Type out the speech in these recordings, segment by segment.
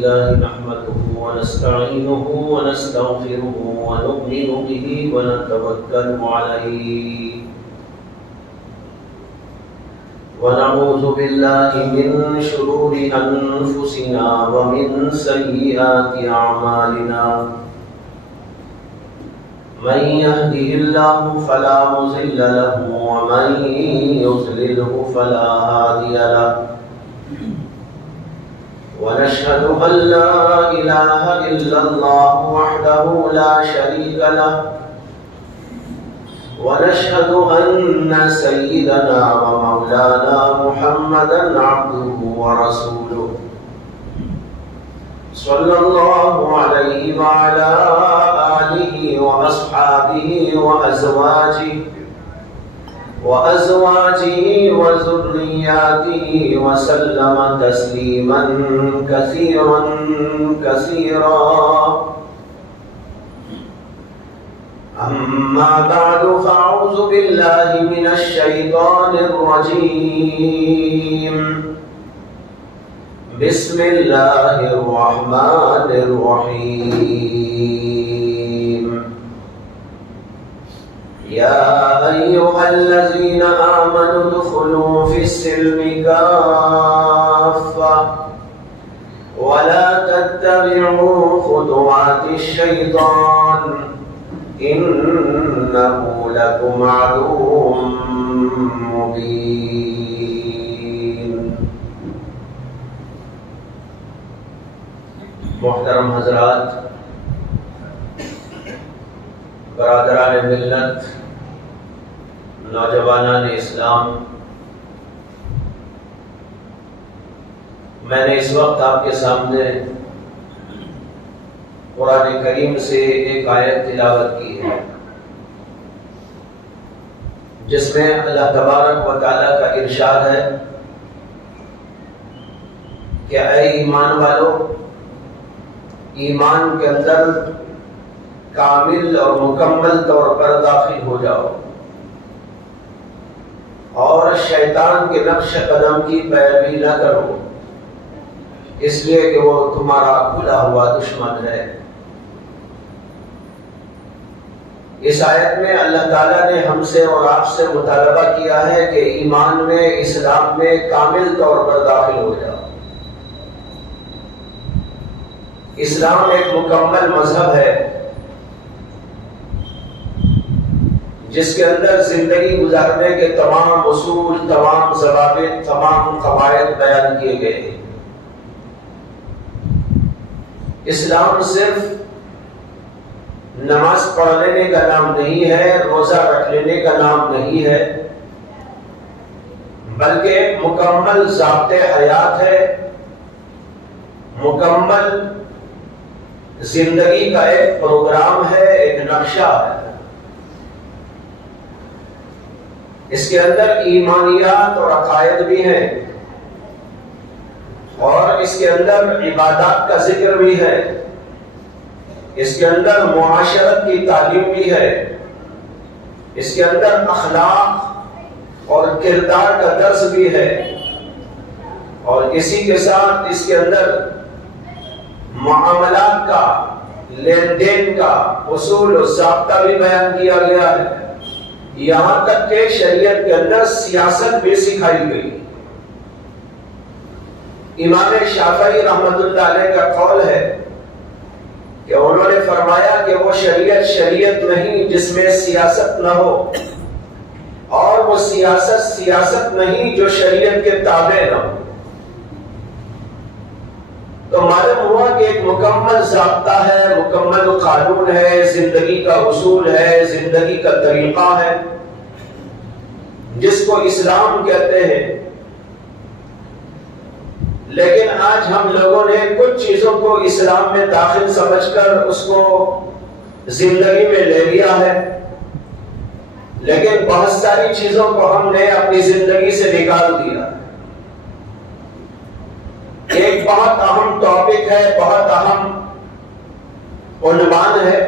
لله نحمده ونستعينه ونستغفره ونؤمن به ونتوكل عليه ونعوذ بالله من شرور أنفسنا ومن سيئات أعمالنا من يهده الله فلا مضل له ومن يضلله فلا هادي له ونشهد أن لا إله إلا الله وحده لا شريك له ونشهد أن سيدنا ومولانا محمدا عبده ورسوله صلى الله عليه وعلى آله وأصحابه وأزواجه وذرياته وسلم تسليما كثيرا كثيرا أما بعد فأعوذ بالله من الشيطان الرجيم بسم الله الرحمن الرحيم يا أيها الذين آمنوا ادخلوا في السلم كافة ولا تتبعوا خطوات الشيطان إنه لكم عدو مبين. محترم حضرات، برادران ملت، نوجوانان اسلام، میں نے اس وقت آپ کے سامنے قرآن کریم سے ایک آیت تلاوت کی ہے جس میں اللہ تبارک و تعالیٰ کا ارشاد ہے کہ اے ایمان والو، ایمان کے اندر کامل اور مکمل طور پر داخل ہو جاؤ اور شیطان کے نقش قدم کی پیروی نہ کرو، اس لیے کہ وہ تمہارا کھلا ہوا دشمن ہے۔ اس آیت میں اللہ تعالیٰ نے ہم سے اور آپ سے مطالبہ کیا ہے کہ ایمان میں، اسلام میں کامل طور پر داخل ہو جاؤ۔ اسلام ایک مکمل مذہب ہے جس کے اندر زندگی گزارنے کے تمام اصول، تمام ضوابط، تمام قواعد بیان کیے گئے ہیں۔ اسلام صرف نماز پڑھ لینے کا نام نہیں ہے، روزہ رکھ لینے کا نام نہیں ہے، بلکہ ایک مکمل ضابط حیات ہے، مکمل زندگی کا ایک پروگرام ہے، ایک نقشہ ہے۔ اس کے اندر ایمانیات اور عقائد بھی ہیں اور اس کے اندر عبادات کا ذکر بھی ہے، اس کے اندر معاشرت کی تعلیم بھی ہے، اس کے اندر اخلاق اور کردار کا درس بھی ہے، اور اسی کے ساتھ اس کے اندر معاملات کا، لین دین کا اصول و ضابطہ بھی بیان کیا گیا ہے، یہاں تک کہ شریعت کے اندر سیاست بھی سکھائی گئی۔ امام شافعی رحمۃ اللہ علیہ کا قول ہے کہ انہوں نے فرمایا کہ وہ شریعت نہیں جس میں سیاست نہ ہو، اور وہ سیاست نہیں جو شریعت کے تابع نہ ہو۔ تو معلوم ہوا کہ ایک مکمل ضابطہ ہے، مکمل قانون ہے، زندگی کا اصول ہے، زندگی کا طریقہ ہے جس کو اسلام کہتے ہیں۔ لیکن آج ہم لوگوں نے کچھ چیزوں کو اسلام میں داخل سمجھ کر اس کو زندگی میں لے لیا ہے، لیکن بہت ساری چیزوں کو ہم نے اپنی زندگی سے نکال دیا۔ ایک بہت اہم ٹاپک ہے، بہت اہم عنوان ہے،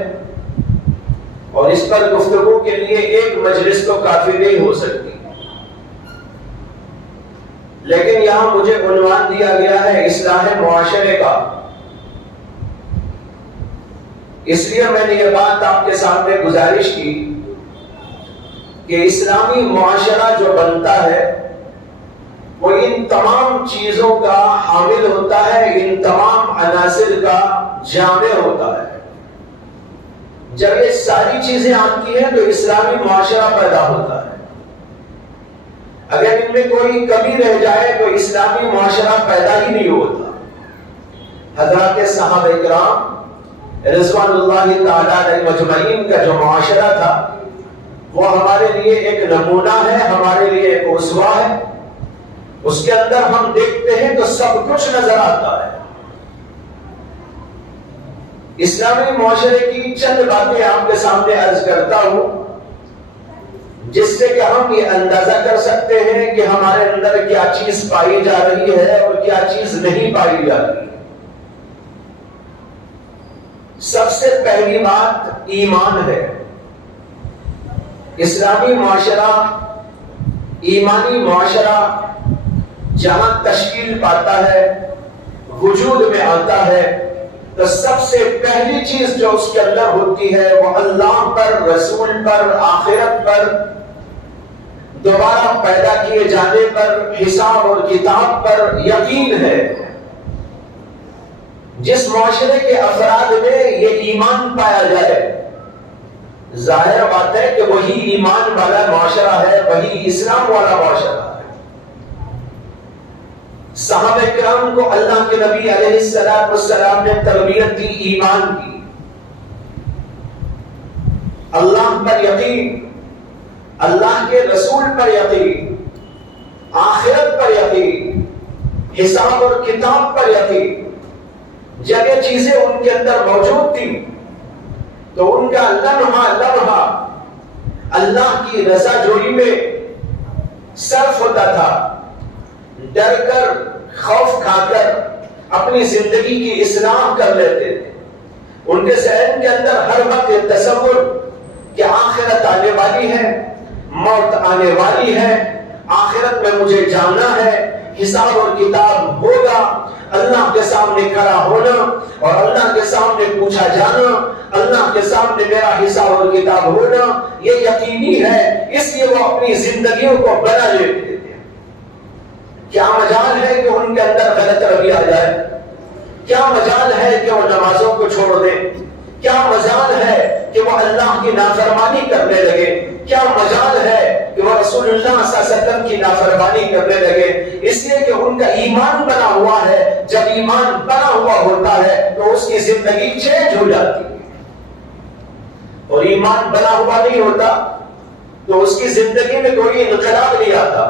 اور اس پر گفتگو کے لیے ایک مجلس تو کافی نہیں ہو سکتی، لیکن یہاں مجھے عنوان دیا گیا ہے اصلاح معاشرے کا، اس لیے میں نے یہ بات آپ کے سامنے گزارش کی کہ اسلامی معاشرہ جو بنتا ہے وہ ان تمام چیزوں کا حامل ہوتا ہے، ان تمام عناصر کا جامع ہوتا ہے۔ جب یہ ساری چیزیں آتی ہیں تو اسلامی معاشرہ پیدا ہوتا ہے۔ اگر ان میں کوئی کمی رہ جائے تو اسلامی معاشرہ پیدا ہی نہیں ہوتا۔ حضرات صحابہ کرام رضوان اللہ تعالیٰ علیہ مجمعین کا جو معاشرہ تھا وہ ہمارے لیے ایک نمونہ ہے، ہمارے لیے ایک اسوہ ہے۔ اس کے اندر ہم دیکھتے ہیں تو سب کچھ نظر آتا ہے۔ اسلامی معاشرے کی چند باتیں آپ کے سامنے عرض کرتا ہوں جس سے کہ ہم یہ اندازہ کر سکتے ہیں کہ ہمارے اندر کیا چیز پائی جا رہی ہے اور کیا چیز نہیں پائی جا رہی ہے۔ سب سے پہلی بات ایمان ہے۔ اسلامی معاشرہ، ایمانی معاشرہ جہاں تشکیل پاتا ہے، وجود میں آتا ہے، تو سب سے پہلی چیز جو اس کے اندر ہوتی ہے وہ اللہ پر، رسول پر، آخرت پر، دوبارہ پیدا کیے جانے پر، حساب اور کتاب پر یقین ہے۔ جس معاشرے کے افراد میں یہ ایمان پایا جائے، ظاہر بات ہے کہ وہی ایمان والا معاشرہ ہے، وہی اسلام والا معاشرہ ہے۔ صحابہ کرام کو اللہ کے نبی علیہ السلام نے تربیت دی ایمان کی، اللہ پر یقین، اللہ کے رسول پر یقین، آخرت پر یقین، حساب اور کتاب پر یقین۔ جب یہ چیزیں ان کے اندر موجود تھی تو ان کا لمحہ لمحہ اللہ کی رضا جوئی میں صرف ہوتا تھا۔ ڈر کر، خوف کھا کر اپنی زندگی کی اصلاح کر لیتے تھے۔ ان کے ذہن کے اندر ہر وقت یہ تصور کہ آخرت آنے والی ہے، موت آنے والی ہے، آخرت میں مجھے جانا ہے، حساب اور کتاب ہوگا، اللہ کے سامنے کھڑا ہونا اور اللہ کے سامنے پوچھا جانا، اللہ کے سامنے میرا حساب اور کتاب ہونا، یہ یقینی ہے۔ اس لیے وہ اپنی زندگیوں کو بنا لیتے تھے۔ کیا مجال ہے کہ ان کے اندر غلط رویہ آ جائے؟ کیا مجال ہے کہ وہ نمازوں کو چھوڑ دیں؟ کیا مجال ہے کہ وہ اللہ کی نافرمانی کرنے لگے؟ کیا مجال ہے کہ وہ رسول اللہ صلی اللہ علیہ وسلم کی نافرمانی کرنے لگے؟ اس لیے کہ ان کا ایمان بنا ہوا ہے۔ جب ایمان بنا ہوا ہوتا ہے تو اس کی زندگی چینج ہو جاتی ہے، اور ایمان بنا ہوا نہیں ہوتا تو اس کی زندگی میں کوئی انقلاب نہیں آتا۔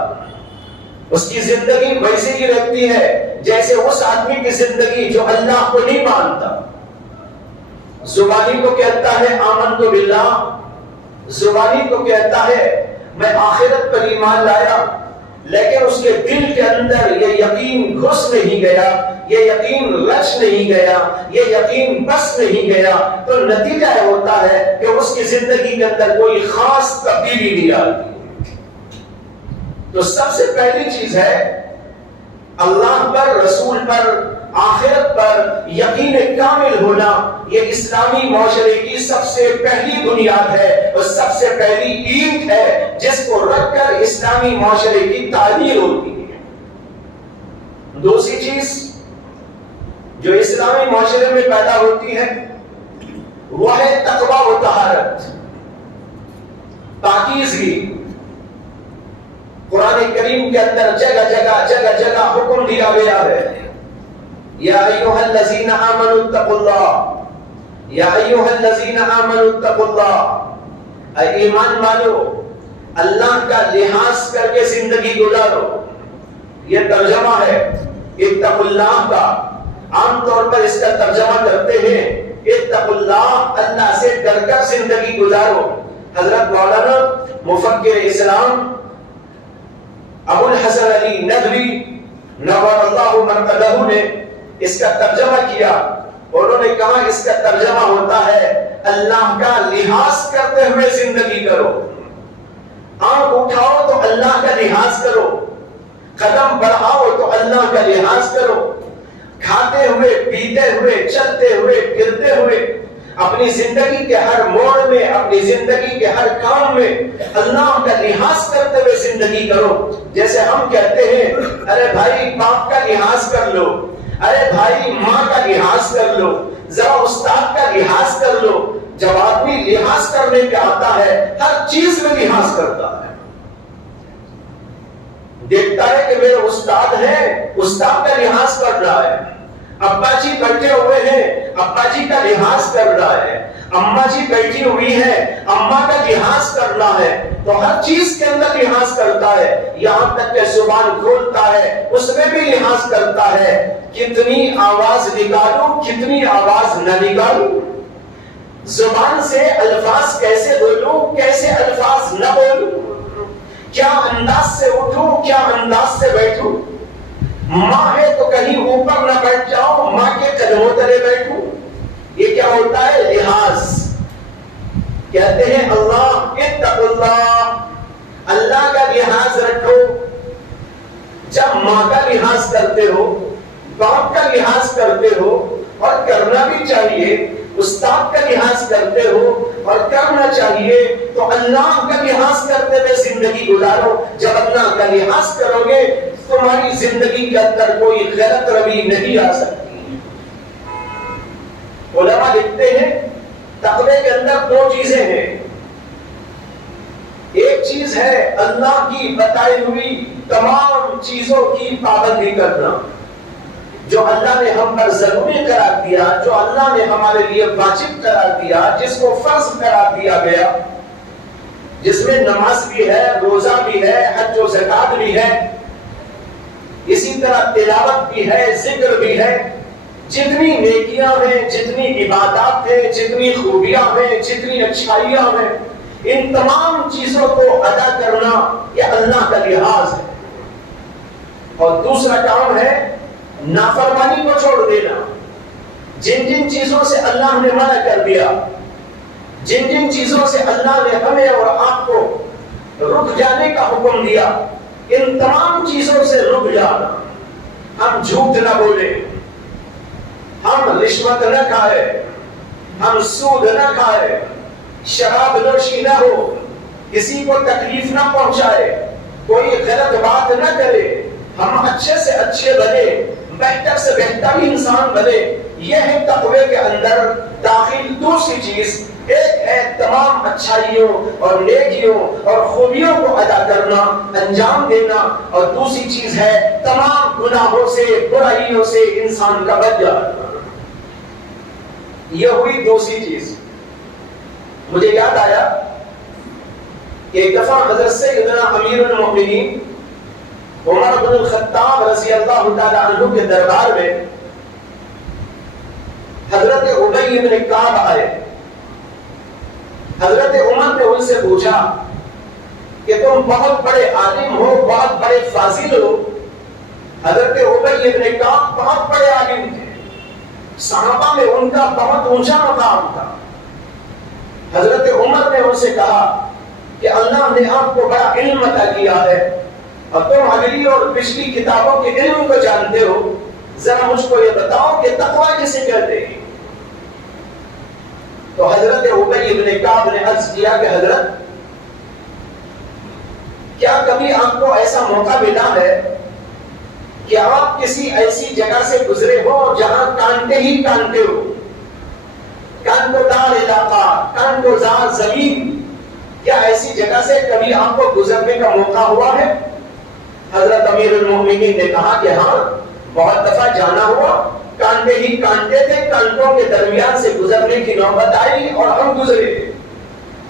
اس کی زندگی ویسے ہی رہتی ہے جیسے اس آدمی کی زندگی جو اللہ کو نہیں مانتا۔ زبانی کو کہتا ہے آمنت باللہ، زبانی کو کہتا ہے میں آخرت پر ایمان لایا، لیکن اس کے دل کے اندر یہ یقین گھس نہیں گیا، یہ یقین رچ نہیں گیا، یہ یقین بس نہیں گیا، تو نتیجہ ہوتا ہے کہ اس کی زندگی کے اندر کوئی خاص تبدیلی نہیں آتی۔ تو سب سے پہلی چیز ہے اللہ پر، رسول پر، آخرت پر یقین کامل ہونا۔ یہ اسلامی معاشرے کی سب سے پہلی بنیاد ہے اور سب سے پہلی اینٹ ہے جس کو رکھ کر اسلامی معاشرے کی تعمیر ہوتی ہے۔ دوسری چیز جو اسلامی معاشرے میں پیدا ہوتی ہے وہ ہے تقویٰ و طہارت، پاکیزگی۔ قرآن کریم کے اندر جگہ جگہ حکم دیا گیا ہے، یا ایھا الذین آمنوا اتقوا اللہ، یا ایھا الذین آمنوا اتقوا اللہ، اے ایمان والو اللہ کا لحاظ کر کے زندگی گزارو۔ یہ ترجمہ ہے اتقوا اللہ کا۔ عام طور پر اس کا ترجمہ کرتے ہیں اتقوا اللہ، اللہ سے ڈر کر زندگی گزارو۔ حضرت مولانا مفکر اسلام ابو الحسن علی ندوی نور اللہ مرقدہ نے اس کا ترجمہ کیا، انہوں نے کہا اس کا ترجمہ ہوتا ہے اللہ کا لحاظ کرتے ہوئے زندگی کرو۔ آنکھ اٹھاؤ تو اللہ کا لحاظ کرو، قدم بڑھاؤ تو اللہ کا لحاظ کرو، کھاتے ہوئے، پیتے ہوئے، چلتے ہوئے، پھرتے ہوئے اپنی زندگی کے ہر موڑ میں، اپنی زندگی کے ہر کام میں اللہ کا لحاظ کرتے ہوئے زندگی کرو۔ جیسے ہم کہتے ہیں ارے بھائی باپ کا لحاظ کر لو، ارے بھائی ماں کا لحاظ کر لو، ذرا استاد کا لحاظ کر لو۔ جب آدمی لحاظ کرنے پہ آتا ہے ہر چیز میں لحاظ کرتا ہے، دیکھتا ہے کہ میرے استاد ہیں، استاد کا لحاظ کر رہا ہے، ابا جی بیٹھے ہوئے ہیں، ابا جی کا لحاظ کر رہا ہے، اماں جی بیٹھی ہوئی ہے، اماں کا لحاظ کرنا ہے، تو ہر چیز کے اندر لحاظ کرتا ہے، یہاں تک کہ زبان کھولتا ہے اس میں بھی لحاظ کرتا ہے، کتنی آواز نکالوں کتنی آواز نہ نکالوں، زبان سے الفاظ کیسے بولوں کیسے الفاظ نہ بولوں، کیا انداز سے اٹھوں کیا انداز سے بیٹھوں، ماں ہے تو کہیں اوپر نہ بیٹھ جاؤں، ماں کے قدموں تلے بیٹھوں، یہ کیا ہوتا ہے لحاظ۔ کہتے ہیں اللہ اتقوا اللہ، اللہ کا لحاظ رکھو۔ جب ماں کا لحاظ کرتے ہو، باپ کا لحاظ کرتے ہو اور کرنا بھی چاہیے، استاد کا لحاظ کرتے ہو اور کرنا چاہیے، تو اللہ کا لحاظ کرتے ہوئے زندگی گزارو۔ جب اللہ کا لحاظ کرو گے تمہاری زندگی کے اندر کوئی غلط روی نہیں آ سکتی۔ علماء لکھتے ہیں تقوی کے اندر دو چیزیں ہیں، ایک چیز ہے اللہ کی بتائی ہوئی تمام چیزوں کی پابندی کرنا، جو اللہ نے ہم پر ضروری قرار دیا، جو اللہ نے ہمارے لیے واجب قرار دیا، جس کو فرض قرار دیا گیا، جس میں نماز بھی ہے، روزہ بھی ہے، حج و زکات بھی ہے، اسی طرح تلاوت بھی ہے، ذکر بھی ہے، جتنی نیکیاں ہیں، جتنی عبادات ہیں، جتنی خوبیاں ہیں، جتنی اچھائیاں ہیں، ان تمام چیزوں کو ادا کرنا یہ اللہ کا لحاظ ہے۔ اور دوسرا کام ہے نافرمانی کو چھوڑ دینا، جن جن چیزوں سے اللہ نے منع کر دیا، جن جن چیزوں سے اللہ نے ہمیں اور آپ کو رک جانے کا حکم دیا، ان تمام چیزوں سے رک جانا۔ ہم جھوٹ نہ بولیں، ہم رشوت نہ کھائے، ہم سود نہ کھائے، شراب نوشی نہ ہو، کسی کو تکلیف نہ پہنچائے، کوئی غلط بات نہ کرے، ہم اچھے سے اچھے بنے، بہتر سے بہتر انسان بنے۔ یہ ہے تقوی کے اندر داخل دوسری چیز۔ ایک ہے تمام اچھائیوں اور نیکیوں اور خوبیوں کو ادا کرنا، انجام دینا، اور دوسری چیز ہے تمام گناہوں سے برائیوں سے انسان کا بچ جانا۔ یہ ہوئی دوسری چیز۔ مجھے یاد آیا کہ ایک دفعہ حضرت سیدنا امیر المؤمنین عمر بن الخطاب رضی اللہ تعالی عنہ کے دربار میں حضرت ابی بن کعب آئے۔ حضرت عمر نے ان سے پوچھا کہ تم بہت بڑے عالم ہو، بہت بڑے فاضل ہو۔ حضرت ابی بن کعب بہت بڑے عالم تھے، صحابہ میں ان کا بہت اونچا مقام تھا۔ حضرت عمر نے ان سے کہا کہ اللہ نے آپ کو بڑا علم عطا کیا ہے اور تم اگلی اور پچھلی کتابوں کے علم کو جانتے ہو، ذرا مجھ کو یہ بتاؤ کہ تقوی کسے کہتے ہیں؟ تو حضرت ابی بن کعب نے عرض کیا کہ حضرت کیا کبھی آپ کو ایسا موقع ملا ہے کہ آپ کسی ایسی جگہ سے گزرے ہو جہاں کانٹے ہی کانٹے ہو، کانٹودار علاقہ، کانٹوزار زمین، کیا ایسی جگہ سے کبھی آپ کو گزرنے کا موقع ہوا ہے؟ حضرت امیر المؤمنین نے کہا کہ ہاں بہت دفعہ جانا ہوا، کانٹے ہی کانٹے تھے، کانٹوں کے درمیان سے گزرنے کی نوبت آئی اور ہم گزرے۔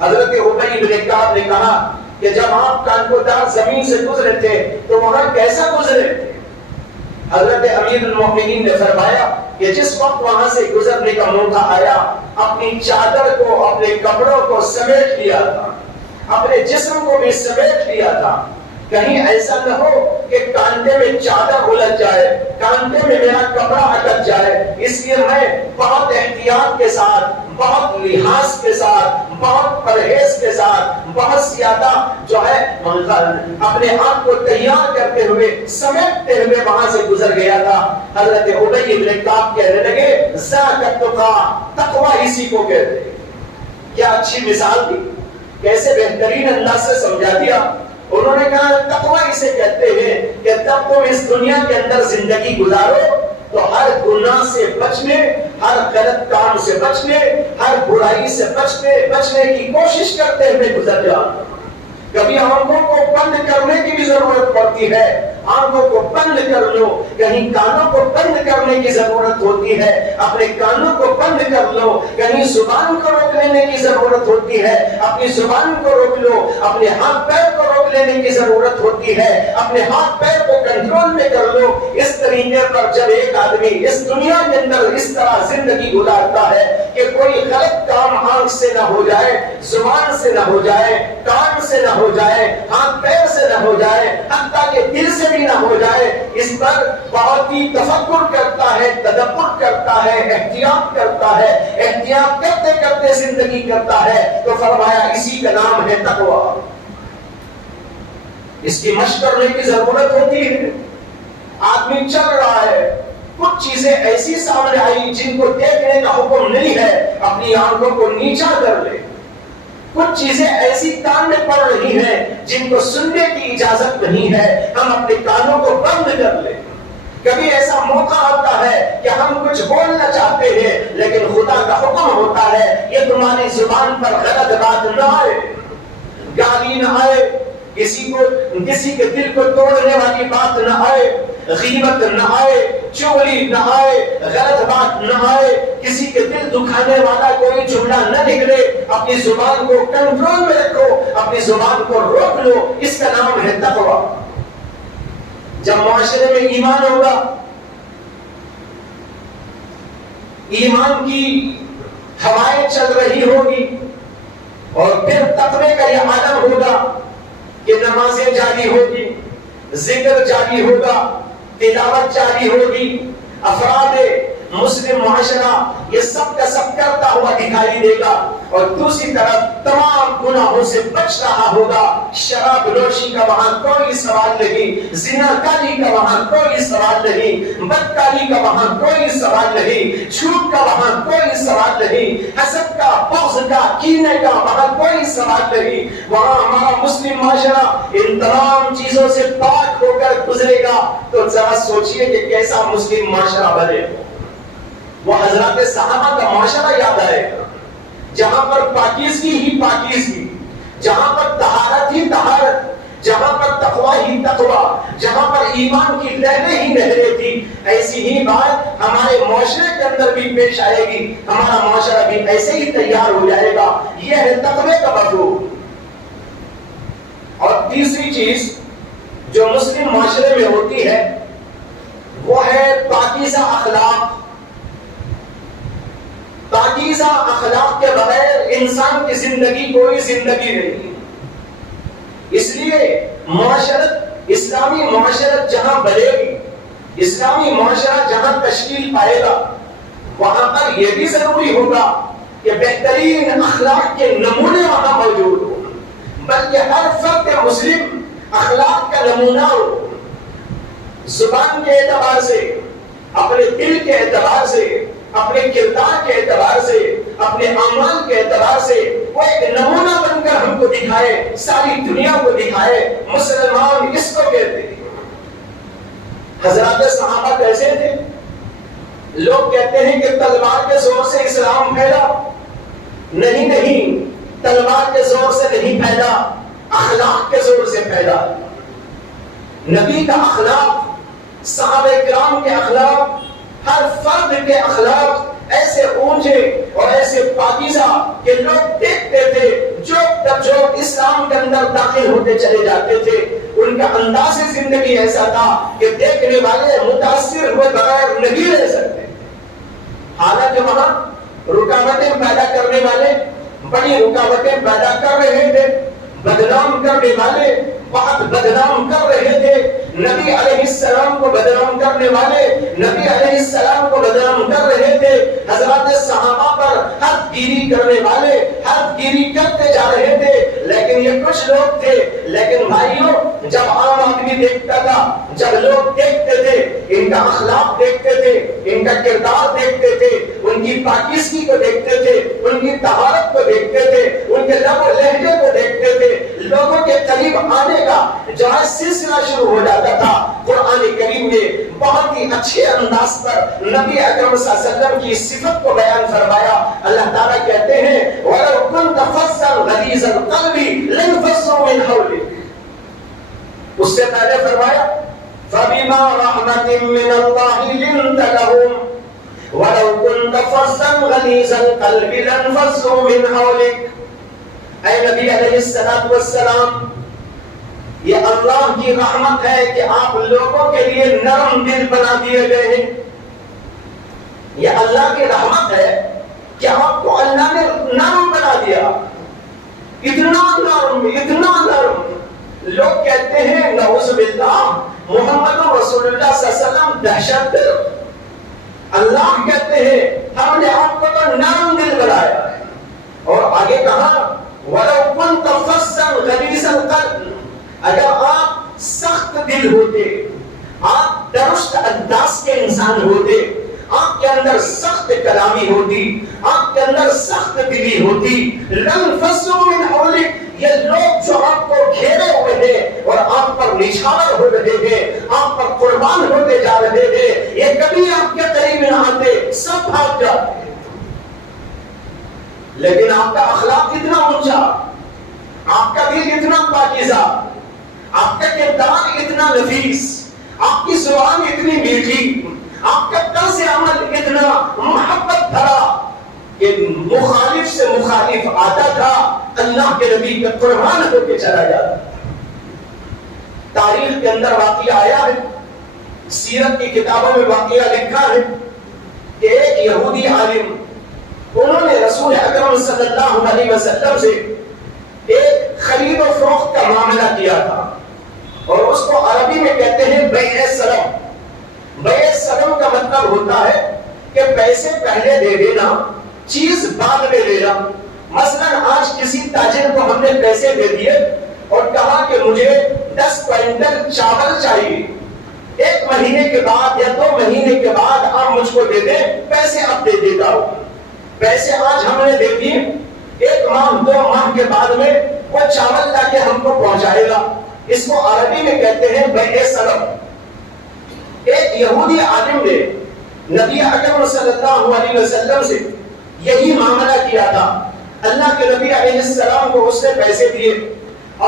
حضرت ابی بن کعب نے کہا کہ جب آپ کانٹودار زمین سے گزرے تھے تو وہاں کیسا گزرے تھے؟ حضرت امیر المؤمنین نے فرمایا کہ جس وقت وہاں سے گزرنے کا موقع آیا، اپنی چادر کو، اپنے کپڑوں کو سمیٹ لیا تھا، اپنے جسم کو بھی سمیٹ لیا تھا، کہیں ایسا نہ ہو کہ کانٹے میں چادر الجھ جائے، کانٹے میں میرا کپڑا اٹک جائے۔ اس لیے میں بہت احتیاط کے ساتھ، بہت لحاظ کے ساتھ، بہت پرہیز کے ساتھ، بہت زیادہ جو ہے اپنے آپ کو تیار کرتے ہوئے، سمیٹتے ہوئے وہاں سے گزر گیا تھا۔ حضرت ابی بن کعب کہنے لگے ذاک التقیٰ، تقوی تقویٰ اسی کو کہتے ہیں. کیا اچھی مثال دی، کیسے بہترین انداز سے سمجھا دیا. انہوں نے کہا تقویٰ اسے کہتے ہیں کہ تب تم اس دنیا کے اندر زندگی گزارو تو ہر گناہ سے بچنے، ہر غلط کام سے بچنے، ہر برائی سے بچنے کی کوشش کرتے ہوئے گزر جاؤ. کبھی آنکھوں کو بند کرنے کی بھی ضرورت پڑتی ہے، آنکھوں کو بند کر لو. کہیں کانوں کو بند کرنے کی ضرورت ہوتی ہے، اپنے کانوں کو بند کر لو. کہیں زبان کو روک لینے کی ضرورت ہوتی ہے، اپنی زبان کو روک لو. اپنے ہاتھ پیر کو روک لینے کی ضرورت ہوتی ہے، اپنے ہاتھ پیر کو کنٹرول میں کر لو. اس طریقے پر جب ایک آدمی اس دنیا کے اندر اس طرح زندگی گزارتا ہے کہ کوئی غلط کام آنکھ سے نہ ہو جائے، زبان سے نہ ہو جائے، کان سے نہ ہو جائے، ہاتھ پیر سے نہ ہو جائے، حتیٰ کہ دل سے بھی نہ ہو جائے، اس پر بہت ہی تفکر کرتا ہے، تدبر کرتا ہے، احتیاط کرتا ہے. احتیاط کرتے کرتے زندگی کرتا ہے تو فرمایا اسی کا نام ہے تقویٰ. اس کی مشق کرنے کی ضرورت ہوتی ہے. آدمی چل رہا ہے، کچھ چیزیں ایسی سامنے آئی جن کو دیکھنے کا حکم نہیں ہے، اپنی آنکھوں کو نیچا کر لے. کچھ چیزیں ایسی کان میں پڑ رہی ہیں جن کو سننے کی اجازت نہیں ہے، ہم اپنے کانوں کو بند کر لیں. کبھی ایسا موقع آتا ہے کہ ہم کچھ بولنا چاہتے ہیں لیکن خدا کا حکم ہوتا ہے یہ تمہاری زبان پر غلط بات نہ آئے، گالی نہ آئے، کسی کے دل کو توڑنے والی بات نہ آئے، غیبت نہ آئے، چغلی نہ آئے، غلط بات نہ آئے، کسی کے دل دکھانے والا کوئی جملہ نہ نکلے. اپنی زبان کو کنٹرول میں رکھو، اپنی زبان کو روک لو. اس کا نام ہے تقویٰ. جب معاشرے میں ایمان ہوگا، ایمان کی ہوائیں چل رہی ہوگی اور پھر تقوی کا یہ عالم ہوگا کہ نمازیں جاری ہوگی، ذکر جاری ہوگا، تلاوت جاری ہوگی، افراد مسلم معاشرہ یہ سب کا سب کرتا ہوا دکھائی دے گا اور دوسری طرف تمام گناہوں سے بچ رہا ہوگا. شراب نوشی کا وہاں کوئی سوال نہیں، زناکاری کا وہاں کوئی سوال نہیں، بدکاری کا وہاں کوئی سوال نہیں، جھوٹ کا وہاں کوئی سوال نہیں، حسد کا، بغض کا، کینے کا وہاں کوئی سوال نہیں. وہاں ہمارا مسلم معاشرہ ان تمام چیزوں سے پاک ہو کر گزرے گا. تو ذرا سوچئے کہ کیسا مسلم معاشرہ بنے. وہ حضرات صحابہ کا معاشرہ یاد آئے گا جہاں پر پاکیزگی ہی پاکیزگی، جہاں پر طہارت ہی طہارت، جہاں پر تقویٰ ہی تقویٰ، جہاں پر ایمان کی لہریں ہی لہریں تھی. ایسی ہی بات ہمارے معاشرے کے اندر بھی پیش آئے گی، ہمارا معاشرہ بھی ایسے ہی تیار ہو جائے گا. یہ ہے تقوی کا مفہوم. اور تیسری چیز جو مسلم معاشرے میں ہوتی ہے وہ ہے پاکیزہ اخلاق. پاکیزہ اخلاق کے بغیر انسان کی زندگی کوئی زندگی نہیں. اس لیے معاشرت، اسلامی معاشرت جہاں بنے گی، اسلامی معاشرہ جہاں تشکیل پائے گا، وہاں پر یہ بھی ضروری ہوگا کہ بہترین اخلاق کے نمونے وہاں موجود ہوں، بلکہ ہر فرد مسلم اخلاق کا نمونہ ہو. زبان کے اعتبار سے، اپنے دل کے اعتبار سے، اپنے کردار کے اعتبار سے، اپنے اعمال کے اعتبار سے وہ ایک نمونہ بن کر ہم کو دکھائے، ساری دنیا کو دکھائے. مسلمان اس کو کہتے ہیں. حضرات صحابہ کیسے تھے؟ لوگ کہتے ہیں کہ تلوار کے زور سے اسلام پھیلا. نہیں، تلوار کے زور سے نہیں پھیلا، اخلاق کے زور سے پھیلا. نبی کا اخلاق، صحابہ کرام کے اخلاق، ہر فرد کے اخلاق ایسے اونچے اور ایسے پاکیزہ کہ لوگ دیکھتے تھے. جو اسلام کے اندر داخل ہوتے چلے جاتے تھے ان کا انداز زندگی ایسا تھا کہ دیکھنے والے متاثر ہوئے بغیر نہیں رہ سکتے. حالانکہ وہاں رکاوٹیں پیدا کرنے والے بڑی رکاوٹیں پیدا کر رہے تھے، بدنام کرنے والے بہت بدنام کر رہے تھے. نبی علیہ السلام کو بدنام کرنے والے نبی علیہ السلام کو بدنام کر رہے تھے. حضرات صحابہ پر حد گیری کرنے والے حد گیری کرتے جا رہے تھے. لیکن یہ کچھ لوگ تھے. لیکن بھائیوں، جب عام آدمی دیکھتا تھا، جب لوگ دیکھتے تھے، ان کا اخلاق دیکھتے تھے، ان کا کردار دیکھتے تھے، ان کی پاکیزگی کو دیکھتے اچھے انداز پر نبی اکرم صلی اللہ علیہ وسلم کی صفت کو بیان فرمایا. اللہ تعالیٰ کہتے ہیں وَلَوْ كُنْتَ فَظًّا غَلِيظَ الْقَلْبِ لَانفَضُّوا مِنْ حَوْلِكَ. اس سے پہلے فرمایا فَبِمَا رَحْمَةٍ مِّنَ اللَّهِ لِنْتَ لَهُمْ وَلَوْ كُنْتَ فَظًّا غَلِيظَ الْقَلْبِ لَانفَضُّوا مِنْ حَوْلِكَ. اے نبی علیہ السلام، یہ اللہ کی رحمت ہے کہ آپ لوگوں کے لیے نرم دل بنا دیے گئے ہیں. یہ اللہ کی رحمت ہے کہ آپ کو اللہ نے نرم بنا دیا. اتنا نرم، اتنا نرم. لوگ کہتے ہیں نعوذ باللہ محمد رسول اللہ صلی اللہ علیہ وسلم دہشت گرد. اللہ کہتے ہیں ہم نے آپ کو تو نرم دل بنایا. اور آگے کہا وَلَوْ كُنْتَ فَظًّا غَلِيظَ الْقَلْبِ. اگر آپ سخت دل ہوتے، آپ درست انداز کے انسان ہوتے، آپ کے اندر سخت کلامی ہوتی، آپ کے اندر سخت دلی ہوتی، لَانفَضُّوا مِنْ حَوْلِكَ. یہ لوگ جو آپ کو گھیرے ہوئے ہیں اور آپ پر نچھاور ہو رہے ہیں، آپ پر قربان ہوتے جا رہے ہیں، یہ کبھی آپ کے قریب نہ آتے، سب بھاگ جاتے. لیکن آپ کا اخلاق اتنا اونچا، آپ کا دل اتنا پاکیزہ، آپ کا کردار اتنا نفیس، آپ کی زبان اتنی میٹھی، آپ کا طرز عمل اتنا محبت بھرا کہ مخالف سے مخالف آتا تھا اللہ کے نبی کا قربان ہو کے چلا جاتا. تاریخ کے اندر واقعہ آیا ہے، سیرت کی کتابوں میں واقعہ لکھا ہے کہ ایک یہودی عالم، انہوں نے رسول اکرم صلی اللہ علیہ وسلم سے ایک خرید و فروخت کا معاملہ کیا تھا، اور اس کو عربی میں کہتے ہیں بیع سلم. بیع سلم کا مطلب ہوتا ہے کہ پیسے پہلے دے دینا، چیز بعد میں لینا. مثلا آج کسی تاجر کو ہم نے پیسے دے دیے اور کہا کہ مجھے 10 کوئنٹل چاول چاہیے، 1 مہینے کے بعد یا 2 مہینے کے بعد آپ مجھ کو دے دیں، پیسے اب دے دیتا ہوں. پیسے آج ہم نے دے دیے، 1 ماہ 2 ماہ کے بعد میں وہ چاول لا کے ہم کو پہنچائے گا. اس کو عربی میں کہتے ہیں بیع سلم. ایک یہودی عالم نے نبی اکرم صلی اللہ علیہ وسلم سے یہی معاملہ کیا تھا. اللہ کے نبی علیہ السلام کو اس نے پیسے دیے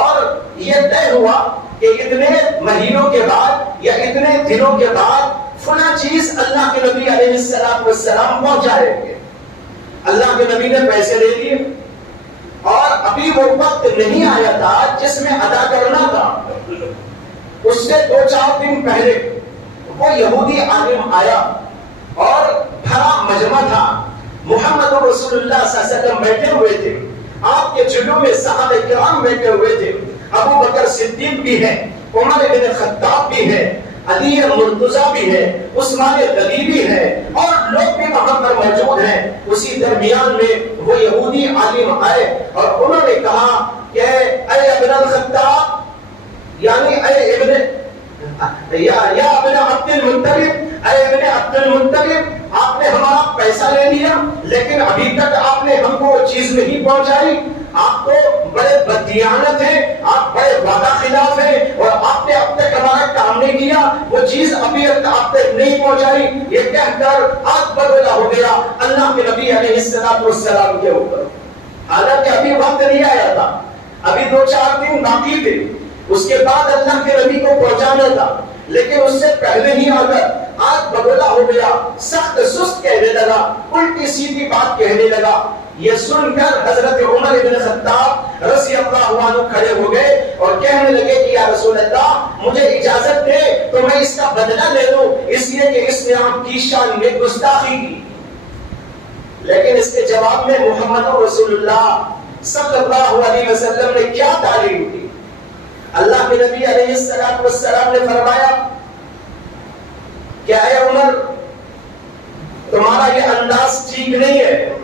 اور یہ طے ہوا کہ اتنے مہینوں کے بعد یا اتنے دنوں کے بعد فلاں چیز اللہ کے نبی علیہ السلام پہنچائیں گے. اللہ کے نبی نے پیسے دے دیے اور ابھی وہ وقت نہیں آیا تھا جس میں ادا کرنا تھا. اس سے 2-4 دن پہلے وہ یہودی عالم آیا اور بھرا مجمع تھا. محمد رسول اللہ صلی اللہ علیہ وسلم بیٹھے ہوئے تھے، آپ کے جلو میں صحابہ کرام بیٹھے ہوئے تھے. ابو بکر صدیق بھی ہے، عمر بن خطاب بھی ہے، علی مرتضیٰ بھی ہے، عثمان غنی بھی ہے، اور لوگ بھی وہاں پر موجود ہیں. اسی درمیان میں وہ یہودی عالم آئے اور انہوں نے کہا کہ اے ابن الخطاب، یعنی اے ابن یا ابن عبد المطلب، اے ابن عبد المطلب، آپ نے ہمارا پیسہ لے لیا لیکن ابھی تک آپ نے ہم کو وہ چیز نہیں پہنچائی. آپ تو بڑے بددیانت ہیں، آپ بڑے وعدہ خلاف ہیں اور آپ نے اب تک ہمارا کام نہیں کیا، وہ چیز ابھی آپ تک نہیں پہنچائی. یہ کہہ کر آگ بگولا ہو گیا اللہ کے نبی علیہ السلام کے اوپر. حالانکہ ابھی وقت نہیں آیا تھا، ابھی 2-4 دن باقی تھے، اس کے بعد اللہ کے نبی کو پہنچانا تھا، لیکن اس سے پہلے ہی آ کر آگ بگولا ہو گیا، سخت سست کہنے لگا، الٹی سیدھی بات کہنے لگا. یہ سن کر حضرت عمر بن خطاب رضی اللہ عنہ کھڑے ہو گئے اور کہنے لگے کہ یا رسول اللہ، مجھے اجازت دے تو میں اس کا بدلہ لے لوں، اس لیے کہ اس نے آپ کی شان میں گستاخی کی. لیکن اس کے جواب میں محمد رسول اللہ صلی اللہ علیہ وسلم نے کیا تعلیم دی؟ اللہ کے نبی علیہ السلام نے فرمایا کہ اے عمر، تمہارا یہ انداز ٹھیک نہیں ہے،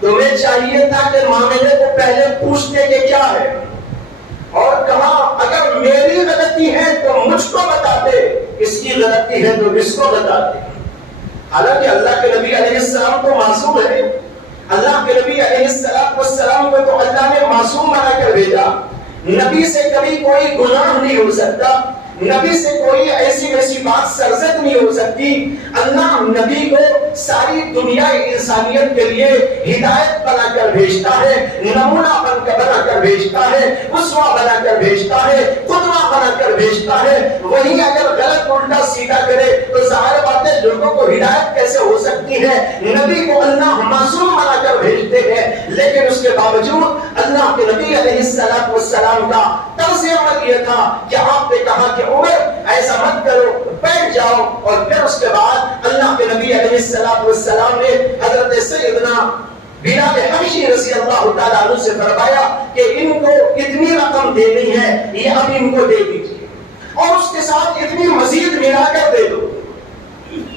تمہیں چاہیے تھا کہ معاملے کو پہلے پوچھتے کہ کیا ہے، اور کہا اگر میری غلطی ہے تو مجھ کو بتاتے، اس کی غلطی ہے تو اس کو بتاتے. حالانکہ اللہ کے نبی علیہ السلام تو معصوم ہے، اللہ کے نبی علیہ السلام کو تو اللہ نے معصوم بنا کر بھیجا. نبی سے کبھی کوئی گناہ نہیں ہو سکتا، نبی سے کوئی ایسی ویسی بات سرزد نہیں ہو سکتی. اللہ نبی کو ساری دنیا انسانیت کے لیے ہدایت بنا کر بھیجتا ہے, نمونہ بنا کر بھیجتا ہے, اسوہ بنا کر بھیجتا ہے, قدوہ بنا کر بھیجتا ہے. وہی اگر غلط الٹا سیدھا کرے تو ظاہر بات ہے لوگوں کو ہدایت کیسے ہو سکتی ہے؟ نبی کو اللہ معصوم بنا کر بھیجتے ہیں, لیکن اس کے باوجود اللہ کے نبی علیہ السلام کا طرز عمل یہ تھا کہ آپ نے کہا کہ عمر ایسا مت کرو, بیٹھ جاؤ. اور پھر اس کے بعد اللہ کے نبی علیہ السلام نے حضرت سیدنا بلال حبشی رضی اللہ تعالیٰ عنہ سے فرمایا کہ ان کو اتنی رقم دینی ہے, یہ اب ان کو دے دیجیے اور اس کے ساتھ اتنی مزید ملا کر دے دو.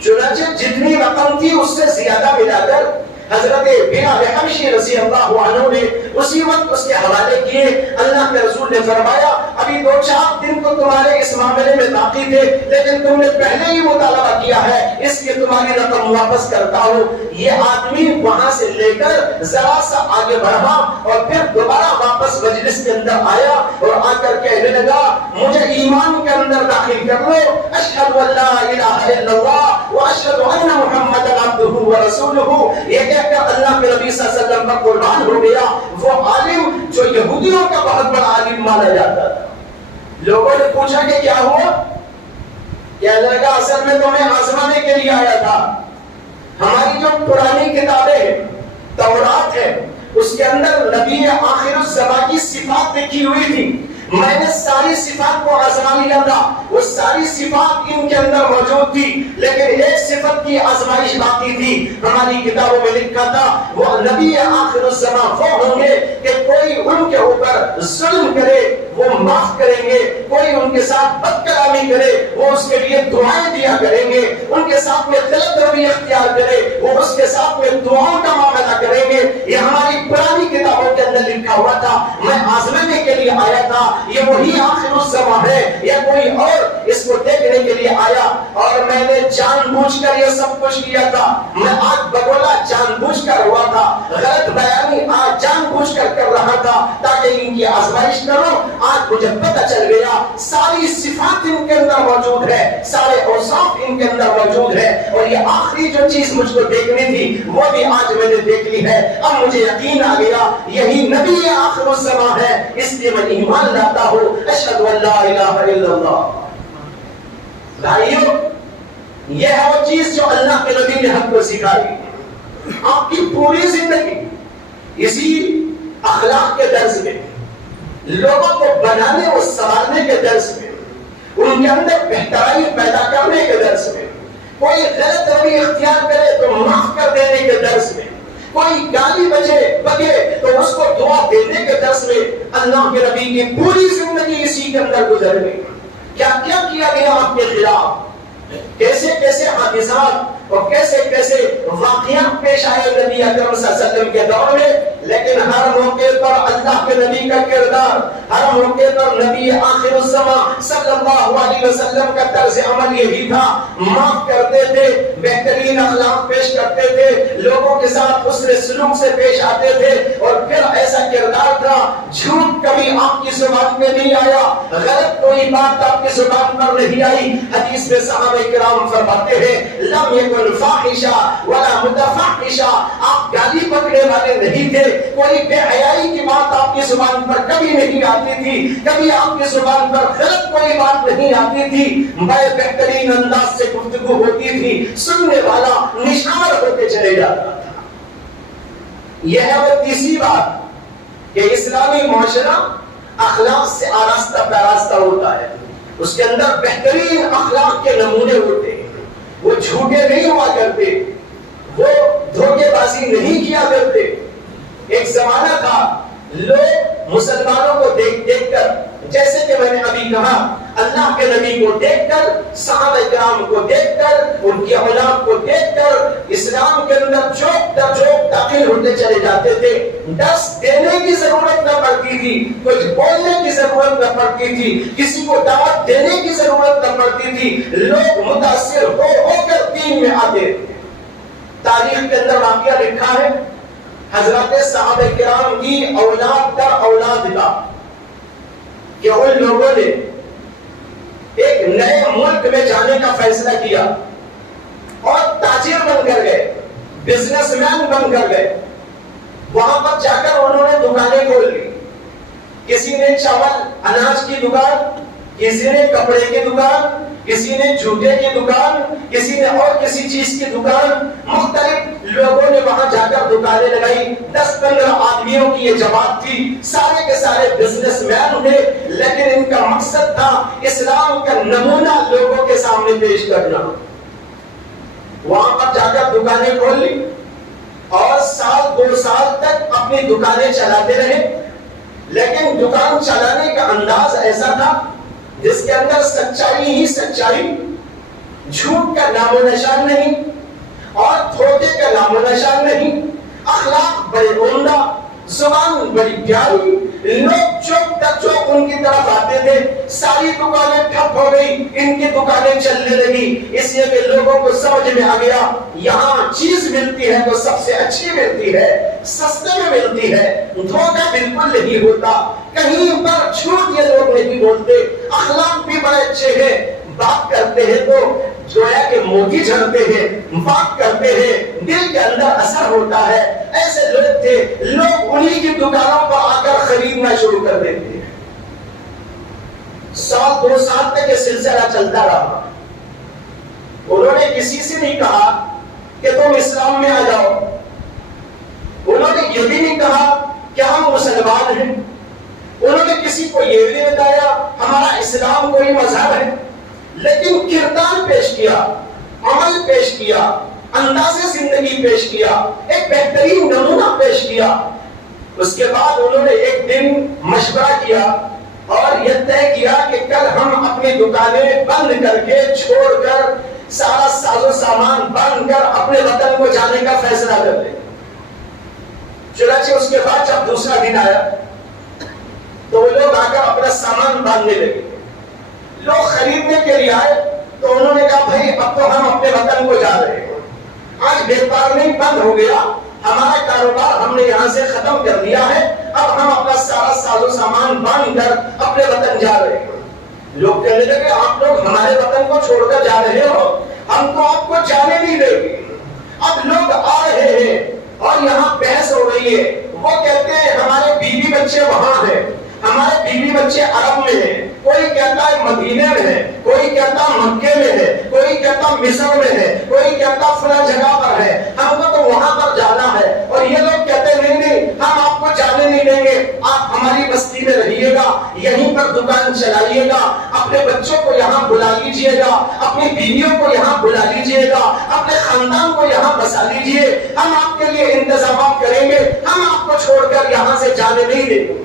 چنانچہ جتنی رقم تھی اس سے زیادہ ملا کر حضرت بلال حبشی رضی اللہ عنہ نے اسی وقت اس کے حوالے کیے. اللہ کے رسول نے فرمایا ابھی 2-4 دن تو تمہارے اس معاملے میں باقی تھے, لیکن تم نے پہلے ہی مطالبہ کیا ہے, اس لیے تمہاری رقم واپس کرتا ہوں. یہ آدمی وہاں سے لے کر ذرا سا آگے بڑھا اور پھر دوبارہ واپس مجلس کے اندر آیا اور آ کر کہنے لگا مجھے ایمان کے اندر داخل کر لو, اشہد ان لا الہ الا اللہ واشہد ان محمد عبدہ ورسولہ. یہ کہ اللہ کے نبی صلی اللہ علیہ وسلم پر قربان ہو گیا وہ عالم جو یہودیوں کا بہت بڑا عالم مانا جاتا تھا. لوگوں نے پوچھا کہ کیا ہوا؟ کہنے لگا اصل میں تمہیں آزمانے کے لیے آیا تھا. ہماری جو پرانی کتابیں ہیں, تورات ہے, اس کے اندر نبی آخر الزمان کی صفات لکھی ہوئی تھی. میں نے ساری صفات کو آزما لیا تھا, وہ ساری صفات ان کے اندر موجود تھی, لیکن ایک صفت کی آزمائش باقی تھی. ہماری کتابوں میں لکھا تھا وہ نبی آخر الزمان وہ ہوں گے کہ کوئی ان کے اوپر ظلم کرے وہ معاف کریں گے, کوئی ان کے ساتھ بد کلامی کرے وہ اس کے لیے دعائیں دیا کریں گے, ان کے ساتھ میں غلط روی اختیار کرے وہ اس کے ساتھ میں دعاؤں کا معاملہ کریں گے. یہ ہماری پرانی کتابوں کے اندر لکھا ہوا تھا. میں آزمانے کے لیے آیا تھا, یہ وہی آخر الزمان ہے یا کوئی اور اس کو دیکھنے کے لیے آیا. اور میں نے جان بوجھ کر یہ سب کچھ کیا تھا. میں آج بگولا جان بوجھ کر ہوا تھا, غلط بیانی آج جان بوجھ کر رہا تھا تاکہ ان کی آزمائش کروں. آج مجھے پتہ چل گیا ساری صفات ان کے اندر موجود ہے, سارے اوصاف ان کے اندر موجود ہے, اور یہ آخری جو چیز مجھ کو دیکھنی تھی وہ بھی آج میں نے دیکھ لی ہے. اب مجھے یقین آ گیا یہی نبی آخر الزمان ہے, اس لیے میں ایمان لاتا ہوں اشہد ان لا الہ الا اللہ. بھائیو یہ ہے وہ چیز جو اللہ کے نبی نے ہم کو سکھائی. آپ کی پوری زندگی اسی اخلاق کے درس میں, لوگوں کو بنانے اور سنوارنے کے درس میں, ان کے اندر بہترائی پیدا کرنے کے درس میں, کوئی غلط روی اختیار کرے تو معاف کر دینے کے درس میں, کوئی گالی بگے تو اس کو دعا دینے کے درس میں اللہ کے نبی کی پوری زندگی اسی کے اندر گزر گئی. کیا کیا کیا گیا آپ کے خلاف, کیسے کیسے حادثات اور کیسے کیسے واقعات پیش آئے نبی اکرم صلی اللہ علیہ وسلم کے دور میں, لیکن ہر موقع پر اللہ کے نبی کا کردار, ہر موقع پر نبی آخر الزمان صلی اللہ علیہ وسلم کا طرز عمل یہی تھا. معاف کرتے تھے, بہترین اخلاق پیش کرتے تھے, لوگوں کے ساتھ حسن سلوک سے پیش آتے تھے, اور پھر ایسا کردار تھا جھوٹ کبھی آپ کی زبان میں نہیں آیا, غلط کوئی بات آپ کی زبان پر نہیں آئی. حدیث میں صحابہ کرام فرماتے ہیں لم یکن فاحشہ ولا متفحشہ, آپ گالی پکڑنے والے نہیں تھے, کوئی بے حیائی کی بات آپ کی زبان پر کبھی نہیں آتی تھی, کبھی آپ کی زبان پر غلط کوئی بات نہیں آتی تھی, بڑے بہترین انداز سے گفتگو ہوتی تھی, سننے والا نشان ہوتے چلے جاتا تھا. یہ ہے وہ تیسری بات کہ اسلامی معاشرہ اخلاق سے آراستہ پیراستہ ہوتا ہے, اس کے اندر بہترین اخلاق کے نمونے ہوتے ہیں. وہ جھوٹے نہیں ہوا کرتے, وہ دھوکے بازی نہیں کیا کرتے. ایک زمانہ تھا لوگ مسلمانوں کو دیکھ دیکھ کر, جیسے کہ میں نے ابھی کہا, اللہ کے نبی کو دیکھ کر, صحابہ کرام کو دیکھ کر, ان کی اولاد کو دیکھ کر اسلام کے اندر چوک در چوک داخل ہوتے چلے جاتے تھے. درس دینے کی ضرورت نہ پڑتی تھی, کچھ بولنے کی ضرورت نہ پڑتی تھی, کسی کو دعوت دینے کی ضرورت نہ پڑتی تھی, لوگ متاثر ہو کر دین میں آتے تھے. تاریخ کے اندر واقعہ لکھا ہے حضرات صحابہ کرام کی اولاد کا اولاد کا کہ ان لوگوں نے ایک نئے ملک میں جانے کا فیصلہ کیا اور تاجر بن کر گئے، بزنس مین بن کر گئے۔ وہاں پر جا کر انہوں نے دکانیں کھول لی، کسی نے چاول اناج کی دکان، کسی نے کپڑے کی دکان، کسی نے جوتے کی دکان، کسی نے اور کسی چیز کی دکان، مختلف لوگوں نے وہاں جا کر دکانیں لگائی۔ 10-15 آدمیوں کی یہ جماعت تھی، سارے کے سارے بزنس مین تھے، لیکن ان کا مقصد تھا اسلام کا نمونہ لوگوں کے سامنے پیش کرنا۔ وہاں پر جا کر دکانیں کھول لی اور 2 سال تک اپنی دکانیں چلاتے رہے، لیکن دکان چلانے کا انداز ایسا تھا جس کے اندر سچائی ہی سچائی، جھوٹ کا نام و نشان نہیں اور دھوکے کا نام و نشان نہیں، اخلاق بڑے عمدہ، زبان بڑی پیاری، لوگ چوک تک چوک ان کی طرف آتے تھے۔ ساری دکانیں ٹھپ ہو گئی، ان کی دکانیں چلنے لگی، اس لیے کہ لوگوں کو سمجھ میں آ گیا یہاں چیز ملتی ہے وہ سب سے اچھی ملتی ہے، سستے میں ملتی ہے، دھوکہ بالکل نہیں ہوتا، کہیں پر جھوٹ یہ لوگ نہیں بولتے، اخلاق بھی بڑے اچھے ہیں، بات کرتے ہیں تو جویا کہ موتی جھڑتے ہیں، بات کرتے ہیں دل کے اندر اثر ہوتا ہے۔ ایسے لوگ تھے، لوگ انہی کی دکانوں پر آ کر خریدنا شروع کر دیتے ہیں۔ 2 سال تک یہ سلسلہ چلتا رہا۔ انہوں نے کسی سے نہیں کہا کہ تم اسلام میں آ جاؤ، انہوں نے یہ بھی نہیں کہا کہ ہم مسلمان ہیں، انہوں نے کسی کو یہ بھی نہیں بتایا ہمارا اسلام کوئی مذہب ہے، لیکن کردار پیش کیا، عمل پیش کیا، انداز زندگی پیش کیا، ایک بہترین نمونہ پیش کیا۔ اس کے بعد انہوں نے ایک دن مشورہ کیا اور یہ طے کیا کہ کل ہم اپنی دکانیں بند کر کے چھوڑ کر سارا ساز و سامان بند کر اپنے وطن کو جانے کا فیصلہ کر لیں۔ چنانچہ اس کے بعد جب دوسرا دن آیا تو وہ لوگ آ کر اپنا سامان باندھنے لگے، لوگ خریدنے کے لیے آئے تو انہوں نے کہا بھائی اب تو ہم اپنے وطن کو جا رہے ہیں، آج بیکار نہیں بند ہو گیا، ہمارا کاروبار ہم نے یہاں سے ختم کر دیا ہے، اب ہم اپنا سارا ساز و سامان باندھ کر اپنے وطن جا رہے ہیں۔ لوگ کہنے لگے آپ لوگ ہمارے وطن کو چھوڑ کر جا رہے ہو، ہم تو آپ کو جانے نہیں دیں گے۔ اب لوگ آ رہے ہیں اور یہاں بحث ہو رہی ہے، وہ کہتے ہیں ہمارے بیوی بچے وہاں ہیں، ہمارے بیوی بچے عرب میں ہیں، کوئی کہتا ہے مدینے میں ہے، کوئی کہتا مکے میں ہے، کوئی کہتا مصر میں ہے، کوئی کہتا فلاں جگہ پر ہے، ہم کو تو وہاں پر جانا ہے۔ اور یہ لوگ کہتے ہیں نہیں ہم آپ کو جانے نہیں دیں گے، آپ ہماری بستی میں رہیے گا، یہیں پر دکان چلائیے گا، اپنے بچوں کو یہاں بلا لیجئے گا، اپنی بیویوں کو یہاں بلا لیجئے گا، اپنے خاندان کو یہاں بسا لیجئے، ہم آپ کے لیے انتظامات کریں گے، ہم آپ کو چھوڑ کر یہاں سے جانے نہیں دیں گے۔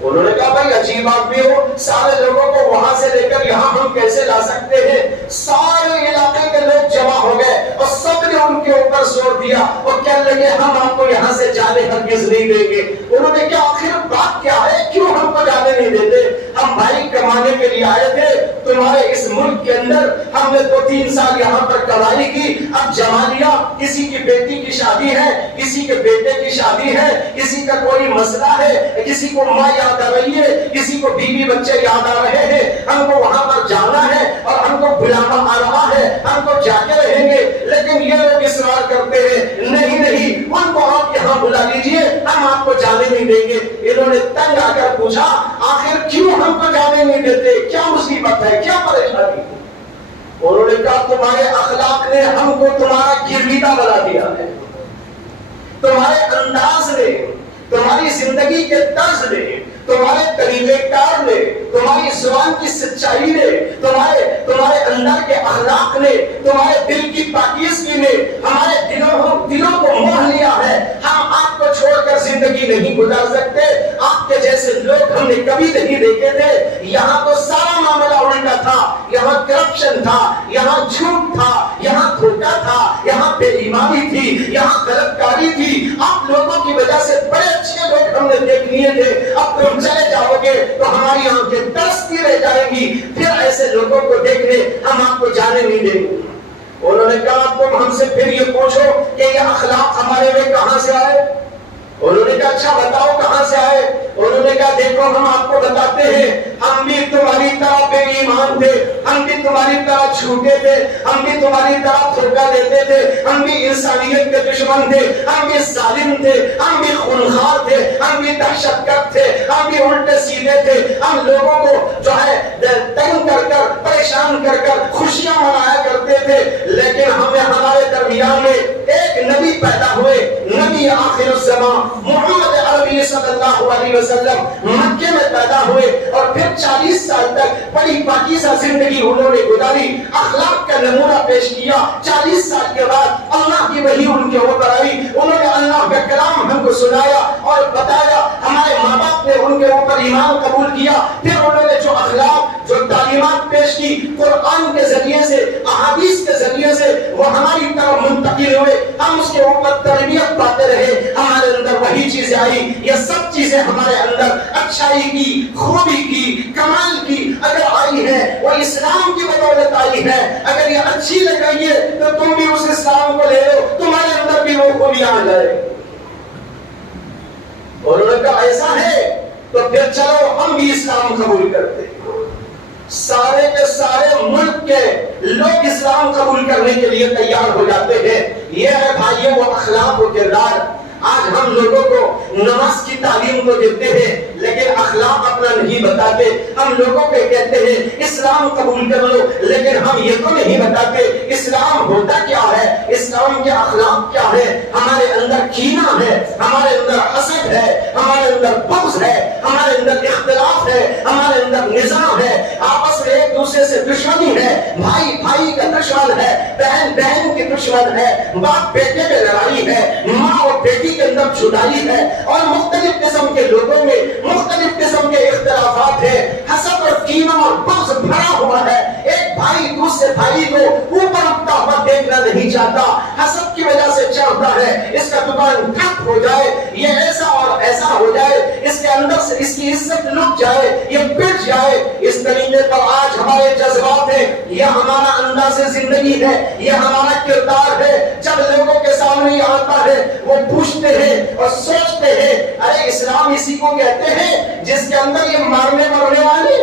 انہوں نے کہا بھائی عجیب آدمی ہو، سارے لوگوں کو وہاں سے لے کر یہاں ہم کیسے لا سکتے ہیں؟ سارے علاقے کے لوگ جمع ہو گئے اور سب نے ان کے اوپر زور دیا اور کہنے لگے ہم آپ کو یہاں سے جانے ہرگز نہیں دیں گے۔ انہوں نے کہا آخر بات کیا ہے، کیوں ہم کو جانے نہیں دیتے؟ ہم بھائی کمانے کے لیے آئے تھے تمہارے اس ملک کے اندر، ہم نے 2-3 سال یہاں پر کمائی کی، اب جما لیا، کسی کی بیٹی کی شادی ہے، کسی کے بیٹے کی شادی ہے، کسی کا کوئی مسئلہ ہے، کسی کو ماں یاد آ رہی ہے، کسی کو بیوی بچے یاد آ رہے ہیں، ہم کو وہاں پر جانا ہے اور ہم کو بلانا آ رہا ہے، ہم کو جا کے رہیں گے، لیکن یہ لوگ اصرار کرتے ہیں نہیں ان کو آپ یہاں بلا لیجئے، ہم آپ کو جانے نہیں دیں گے۔ انہوں نے تنگ آ کر پوچھا آخر کیوں ہم کو جانے نہیں دیتے، کیا مصیبت ہے، کیا پریشانی ہے؟ انہوں نے کہا تمہارے اخلاق نے ہم کو تمہارا گرویدہ بنا دیا ہے، تمہارے انداز نے، تمہاری زندگی کے طرز نے، تمہارے طریقے کار نے، تمہاری زبان کی سچائی نے، تمہارے اندر کے اخلاق نے، تمہارے دل کی پاکیزگی نے ہمارے دلوں کو موہ لیا ہے، ہم آپ کو چھوڑ کر زندگی نہیں گزار سکتے، آپ کے جیسے لوگ ہم نے کبھی نہیں دیکھے تھے، یہاں تو سارا معاملہ الٹا تھا، یہاں کرپشن تھا، یہاں جھوٹ تھا، یہاں دھوکہ تھا، یہاں بے ایمانی تھی، یہاں غلط کاری تھی، آپ لوگوں کی وجہ سے بڑے اچھے لوگ ہم نے دیکھ لیے تھے، اب تم چلے جاؤ گے تو ہماری آنکھیں ترستی رہ جائیں گی، پھر ایسے لوگوں کو دیکھنے ہم آپ کو جانے نہیں دیں گے۔ انہوں نے کہا تم ہم سے پھر یہ پوچھو کہ یہ اخلاق ہمارے میں کہاں سے آئے؟ انہوں نے کہا اچھا بتاؤ کہاں سے آئے؟ انہوں نے کہا دیکھو ہم آپ کو بتاتے ہیں، ہم بھی تمہاری طرح بے ایمان تھے، ہم بھی تمہاری طرح جھوٹے تھے، ہم بھی تمہاری طرح دھوکہ دیتے تھے، ہم بھی انسانیت کے دشمن تھے، ہم بھی ظالم تھے، ہم بھی خونخوار تھے، ہم بھی دہشت گرد تھے، ہم بھی الٹے سیدھے تھے، ہم لوگوں کو جو ہے تنگ کر کر پریشان کر کر خوشیاں منایا کرتے تھے، لیکن ہمیں ہمارے درمیان میں ایک نبی پیدا ہوئے، نبی آخر الزمان محمد عربی صلی اللہ علیہ وسلم مکے میں پیدا ہوئے، اور پھر 40 سال تک بڑی پاکیزہ زندگی انہوں نے گزاری، اخلاق کا نمونہ پیش کیا۔ 40 سال کے بعد اللہ کی وحی ان کے اوپر آئی، انہوں نے اللہ کا کلام ہم کو سنایا اور بتایا، ہمارے ماں باپ نے ان کے اوپر ایمان قبول کیا، پھر انہوں نے جو اخلاق جو تعلیمات پیش کی قرآن کے ذریعے سے احادیث کے ذریعے سے وہ ہماری طرف منتقل ہوئے، ہم اس کے اوپر تربیت پاتے رہے، ہمارے اندر وہی چیزیں آئی۔ یہ سب چیزیں ہمارے اندر اچھائی کی، خوبی کی، کمال کی اگر آئی ہے وہ اسلام کی بدولت آئی ہے۔ اگر یہ اچھی لگ رہی ہے تو تم بھی اس اسلام کو لے لو، تمہارے اندر بھی وہ خوبی آ جائے۔ اور انہوں نے کہا ایسا ہے تو پھر چلو ہم بھی اسلام قبول کرتے۔ سارے کے سارے ملک کے لوگ اسلام قبول کرنے کے لیے تیار ہو جاتے ہیں۔ یہ ہے بھائیوں وہ اخلاق و کردار۔ آج ہم لوگوں کو نماز کی تعلیم کو دیتے ہیں لیکن اخلاق اپنا نہیں بتاتے، ہم لوگوں کو کہتے ہیں اسلام قبول کر لو لیکن ہم یہ تو نہیں بتاتے اسلام ہوتا کیا ہے، اسلام کے اخلاق کیا ہے۔ ہمارے اندر کینہ ہے، ہمارے اندر حسد ہے، ہمارے اندر بغض ہے، ہمارے اندر اختلاف ہے، ہمارے اندر نظام ہے، آپس میں ایک دوسرے سے دشمنی ہے، بھائی بھائی کا دشمن ہے، بہن بہن کی دشمن ہے، باپ بیٹے میں لڑائی ہے، ماں اور بیٹی کے اندر جدائی ہے، اور مختلف قسم کے لوگوں میں مختلف قسم کے اختلافات ہیں، حسد اور کینہ اور بغض بھرا ہوا ہے۔ ایک بھائی دوسرے بھائی کو اوپر اٹھتا ہوا دیکھنا نہیں چاہتا، حسد کی وجہ سے چاہتا ہے اس کا دکان ٹھپ ہو جائے، یہ ایسا اور ایسا ہو جائے، اس کے اندر سے اس کی عزت لٹ جائے، یہ پٹ جائے۔ اس طریقے پر آج ہمارے جذبات ہیں، یہ ہمارا انداز زندگی ہے، یہ ہمارا کردار ہے۔ جب لوگوں کے سامنے آتا ہے وہ پوچھتے ہیں اور سوچتے ہیں ارے اسلام اسی کو کہتے ہیں جس کے اندر یہ مارنے مرنے والے،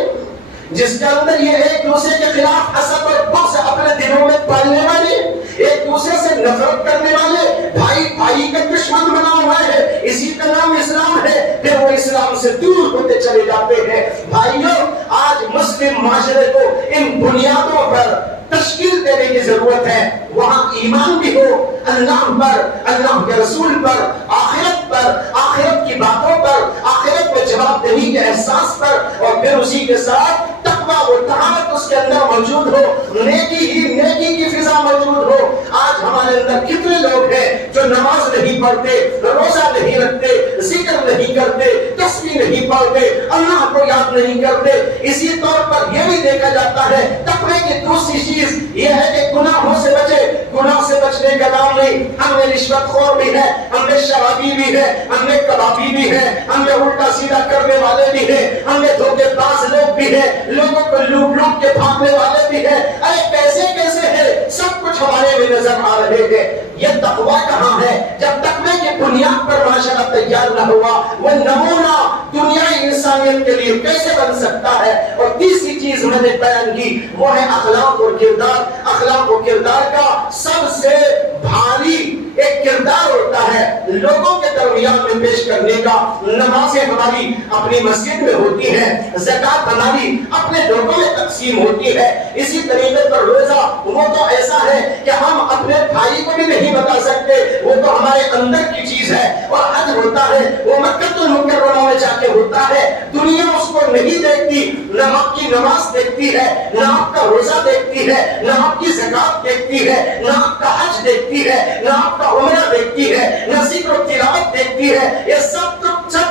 جس کے اندر یہ ایک دوسرے کے خلاف حسد اور بغض اپنے دلوں میں پالنے والے، ایک دوسرے سے نفرت کرنے والے، بھائی بھائی کا دشمن بنا ہوا ہے، اسی کا نام اسلام ہے، پھر وہ اسلام سے دور ہوتے چلے جاتے ہیں۔ بھائیوں آج مسلم معاشرے کو ان بنیادوں پر تشکیل دینے کی ضرورت ہے، وہاں ایمان بھی ہو اللہ پر، اللہ کے رسول پر، آخرت پر، آخرت کی باتوں پر، آخرت میں جواب دہی کے احساس پر، اور پھر اسی کے ساتھ تقویٰ و طہارت اس کے اندر موجود ہو، نیکی ہی نیکی کی فضا موجود ہو۔ آج ہمارے اندر کتنے لوگ ہیں جو نماز نہیں پڑھتے، روزہ نہیں رکھتے، ذکر نہیں کرتے، تسبیح نہیں پڑھتے، اللہ کو یاد نہیں کرتے۔ اسی طور پر یہ بھی دیکھا جاتا ہے تقوی کی دوسری چیز یہ ہے کہ گناہوں سے بچے۔ گناہ سے بچنے کا نام نہیں، ہم میں رشوت خور بھی ہے، ہم میں شرابی بھی ہے، ہم میں کبابی بھی ہے، ہم میں الٹا سیدھا کرنے والے بھی ہیں، ہم میں دھوکے باز لوگ بھی ہیں، لوگوں کو لوٹ لوٹ کے بھاگنے والے بھی ہیں۔ ارے کیسے کیسے ہے، سب کچھ ہمارے میں نظر آ رہے ہیں۔ یہ تقویٰ کہاں ہے جب تقوی کی بنیاد پر معاشرہ تیار نہ ہوا؟ وہ نمونہ دنیائی انسانیت کے لیے کیسے بن سکتا ہے؟ اور تیسری چیز میں نے بیان کی وہ ہے اخلاق اور کردار۔ اخلاق و کردار کا سب سے بھاری ایک کردار ہوتا ہے لوگوں کے درمیان میں پیش کرنے کا۔ نمازیں ہماری اپنی مسجد میں ہوتی ہیں، زکات ہماری اپنے لوگوں میں تقسیم ہوتی ہے، اسی طریقے پر روزہ وہ تو ایسا ہے کہ ہم اپنے بھائی کو بھی نہیں بتا سکتے، وہ تو ہمارے اندر کی چیز ہے۔ اور حج ہوتا ہے وہ مکہ المکرمہ میں جا کے ہوتا ہے، دنیا اس کو نہیں دیکھتی، نہ آپ کی نماز دیکھتی ہے، نہ آپ کا روزہ دیکھتی ہے، نہ آپ کی زکات دیکھتی ہے، نہ آپ کا حج دیکھتی ہے، نہ آپ کا عمرہ دیکھتی ہے، نہ ذکر و تلاوت دیکھتی ہے۔ یہ سب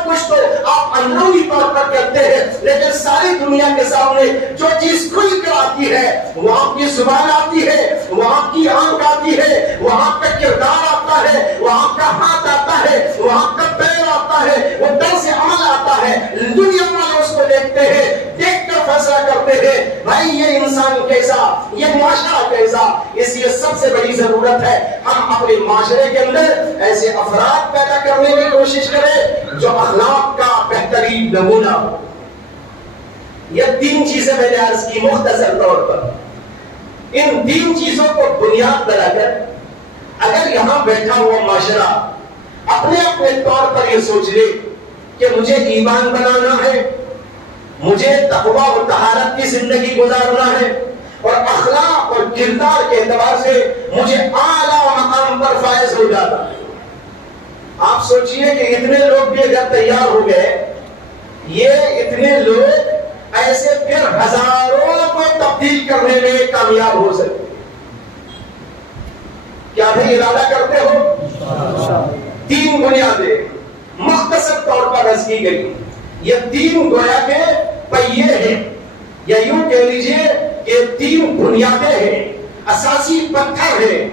کچھ تو آپ اندرونی طور پر کرتے ہیں، لیکن ساری دنیا کے سامنے جو چیز کھل کر آتی ہے وہ آپ کی زبان آتی ہے، وہ آپ کی آنکھ آتی ہے، وہ آپ کا کردار آتا ہے، وہ آپ کا ہاتھ آتا ہے، وہ آپ کا پیر آتا ہے، وہ طرز عمل آتا ہے۔ دنیا والے اس کو دیکھتے ہیں، دیکھ کر فیصلہ کرتے ہیں بھائی یہ انسان کیسا، یہ معاشرہ کیسا۔ اس لیے سب سے بڑی ضرورت ہے ہم اپنے معاشرے کے اندر ایسے افراد پیدا کرنے کی کوشش کریں جو اخلاق کا بہترین نمونہ ہو۔ یہ 3 چیزیں میں نے عرض کی مختصر طور پر. ان 3 چیزوں کو بنیاد بنا کر اگر یہاں بیٹھا ہوا معاشرہ اپنے اپنے طور پر یہ سوچ لے کہ مجھے ایمان بنانا ہے، مجھے تقویٰ و طہارت کی زندگی گزارنا ہے، اور اخلاق اور کردار کے اعتبار سے مجھے اعلیٰ مقام پر فائز ہو جاتا ہے. آپ سوچئے کہ اتنے لوگ بھی اگر تیار ہو گئے، یہ اتنے لوگ ایسے پھر ہزاروں کو تبدیل کرنے میں کامیاب ہو سکتے. کیا بھی ارادہ کرتے ہو؟ 3 بنیادیں مختصر طور پر عرض کی گئی. یہ 3 گویا کے پہیے ہیں، یا یوں کہہ لیجئے کہ 3 بنیادیں ہیں، اساسی پتھر ہیں،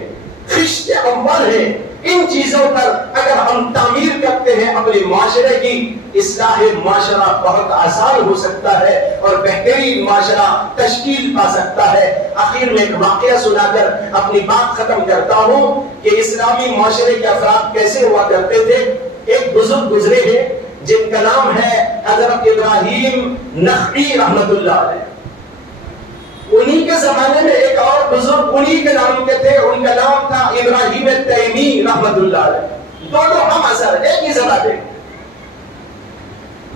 خشت اول ہیں. ان چیزوں پر اگر ہم تعمیر کرتے ہیں اپنے معاشرے کی، اصلاح معاشرہ بہت آسان ہو سکتا ہے اور بہترین معاشرہ تشکیل پا سکتا ہے. آخر میں ایک واقعہ سنا کر اپنی بات ختم کرتا ہوں کہ اسلامی معاشرے کے افراد کیسے ہوا کرتے تھے. ایک بزرگ گزرے ہیں جن کا نام ہے حضرت ابراہیم نخعی رحمت اللہ علیہ. انہی کے زمانے میں ایک اور بزرگ انہی کے نام کے تھے، ان کا نام تھا ابراہیم تیمی رحمت اللہ علیہ. دونوں ہم اثر ایک ہی زمانے.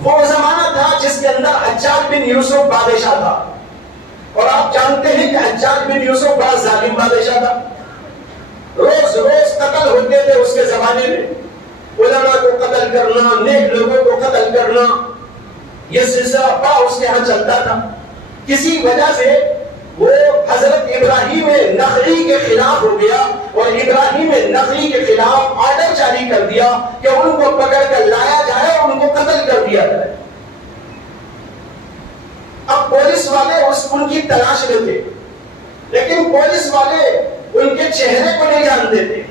وہ زمانہ تھا جس کے اندر حجاج بن یوسف بادشاہ تھا، اور آپ جانتے ہیں کہ حجاج بن یوسف بڑا ظالم بادشاہ تھا. روز روز قتل ہوتے تھے اس کے زمانے میں. علماء کو قتل کرنا، نیک لوگوں کو قتل کرنا، یہ سلسلہ بڑا اس کے ہاں چلتا تھا. کسی وجہ سے وہ حضرت ابراہیم نخعی کے خلاف ہو گیا، اور ابراہیم نخعی کے خلاف آرڈر جاری کر دیا کہ ان کو پکڑ کر لایا جائے اور ان کو قتل کر دیا جائے. اب پولیس والے ان کی تلاش میں تھے، لیکن پولیس والے ان کے چہرے کو نہیں جانتے تھے.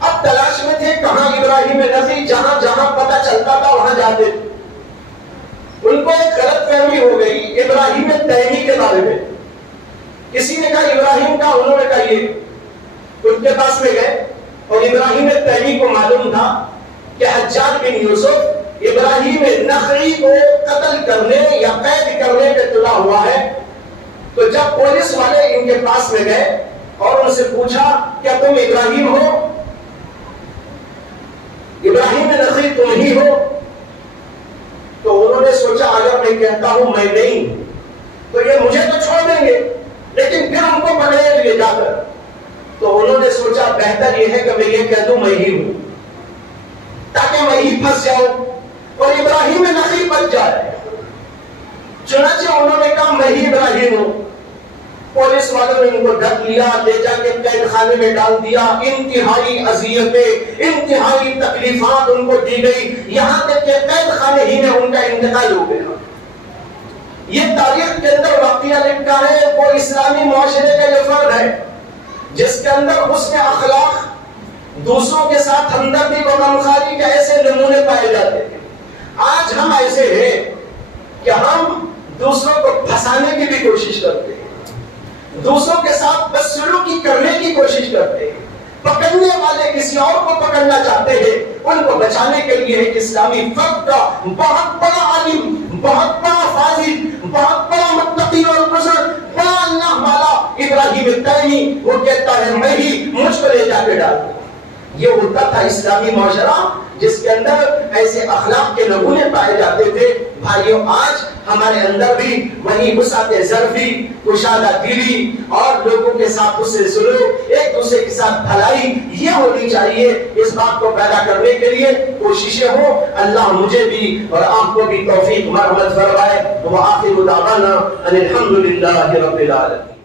اب تلاش میں تھے کہاں ابراہیم نخعی، جہاں جہاں پتہ چلتا تھا وہاں جاتے تھے. ان کو ایک غلط فہمی ہو گئی ابراہیم تیمی کے بارے میں. کسی نے کہا ابراہیم کا، انہوں نے کہا یہ. ان کے پاس میں گئے اور ابراہیم تیمی کو معلوم تھا کہ حجاج بن یوسف ابراہیم نخعی کو قتل کرنے یا قید کرنے پہ تلا ہوا ہے. تو جب پولیس والے ان کے پاس میں گئے اور ان سے پوچھا کیا تم ابراہیم ہو؟ ابراہیم نخعی تم ہی ہو؟ تو انہوں نے سوچا اگر میں کہتا ہوں میں نہیں تو یہ مجھے تو چھوڑ دیں گے، لیکن پھر ہم کو پکڑیں گے جا کر. تو انہوں نے سوچا بہتر یہ ہے کہ میں یہ کہہ دوں میں ہی ہوں، تاکہ میں ہی پھنس جاؤں اور ابراہیم نخعی بچ جائے. چنانچہ انہوں نے کہا میں ہی ابراہیم ہوں. پولیس والوں نے ان کو ڈھک لیا، لے جا کے قید خانے میں ڈال دیا. انتہائی اذیتیں، انتہائی تکلیفات ان کو دی گئی، یہاں تک کہ قید خانے ہی میں ان کا انتقال ہو گیا. یہ تاریخ کے اندر واقعہ لکھا ہے. وہ اسلامی معاشرے کا یہ فرد ہے جس کے اندر حسن اخلاق، دوسروں کے ساتھ ہمدردی و غمخواری کے ایسے نمونے پائے جاتے ہیں. آج ہم ایسے ہیں کہ ہم دوسروں کو پھنسانے کی بھی کوشش کرتے ہیں، دوسروں کے ساتھ بدسلوکی کرنے کی کوشش کرتے ہیں. پکڑنے والے کسی اور کو پکڑنا چاہتے ہیں، ان کو بچانے کے لیے ایک اسلامی فرد کا بہت بڑا عالم، بہت بڑا فاضل، بہت بڑا متقی اور بزرگ، بڑا اللہ والا ابراہیم تیمی، وہ کہتا ہے میں ہی مجھ کو لے جا کے ڈال دوں. یہ ہوتا تھا اسلامی معاشرہ جس کے اندر ایسے اخلاق کے نمونے پائے جاتے تھے. بھائیوں آج ہمارے اندر بھی وہی وسعت ظرفی، کشادہ دلی اور لوگوں کے ساتھ حسن سلوک، ایک دوسرے کے ساتھ بھلائی یہ ہونی چاہیے. اس بات کو پیدا کرنے کے لیے کوششیں ہوں. اللہ مجھے بھی اور آپ کو بھی توفیق مرحمت فرمائے. وآخر دعوانا ان الحمد للہ رب العالمین.